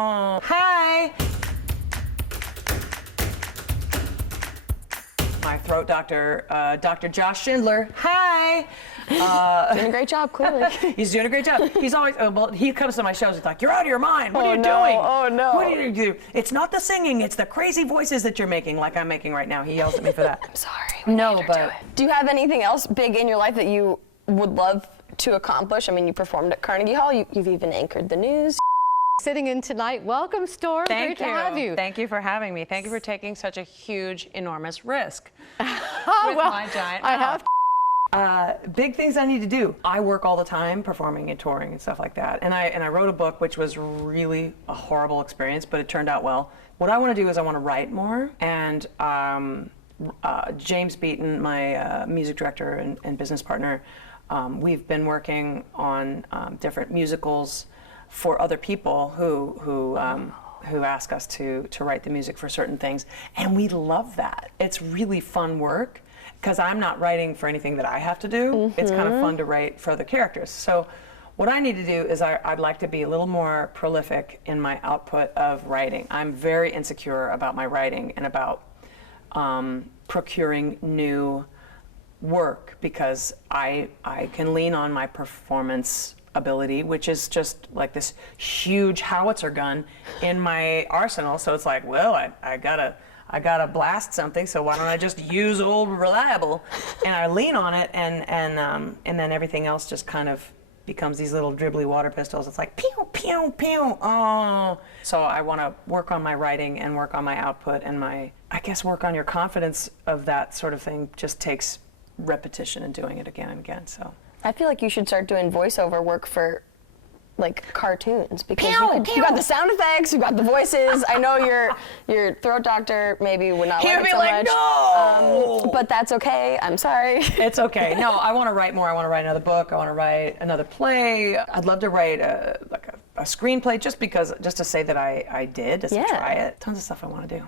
Oh, hi. My throat doctor, Dr. Josh Schindler. Hi. Doing a great job, clearly. He's doing a great job. He's always, well, he comes to my shows, he's like, you're out of your mind. What are you no, doing? oh, no. What do you do? It's not the singing, it's the crazy voices that you're making, like I'm making right now. He yells at me for that. I'm sorry. No, but Do you have anything else big in your life that you would love to accomplish? I mean, you performed at Carnegie Hall. You've even anchored the news. Sitting in tonight. Welcome, Storm. Thank Great to have you. Thank you for having me. Thank you for taking such a huge, enormous risk Oh, with well, my giant I mouth. have. big things I need to do. I work all the time performing and touring and stuff like that. And I wrote a book which was really a horrible experience, but it turned out well. What I want to do is I want to write more. And James Beaton, my music director and business partner, we've been working on different musicals for other people who ask us to write the music for certain things, and we love that. It's really fun work because I'm not writing for anything that I have to do. It's kind of fun to write for other characters. So what I need to do is I'd like to be a little more prolific in my output of writing. I'm very insecure about my writing and about procuring new work because I can lean on my performance ability, which is just like this huge howitzer gun in my arsenal. So it's like, well, I gotta blast something, so why don't I just use old reliable? And I lean on it, and then everything else just kind of becomes these little dribbly water pistols. It's like pew pew pew. Oh, so I want to work on my writing and work on my output and I guess work on your confidence of that sort of thing. Just takes repetition and doing it again and again. So. I feel like you should start doing voiceover work for like cartoons because you got the sound effects, you got the voices. I know your throat doctor maybe would not like it He'd be so like, much. no! But that's okay. I'm sorry. It's okay. No, I want to write more. I want to write another book. I want to write another play. I'd love to write a screenplay just to say that I did, just to try it. Tons of stuff I want to do.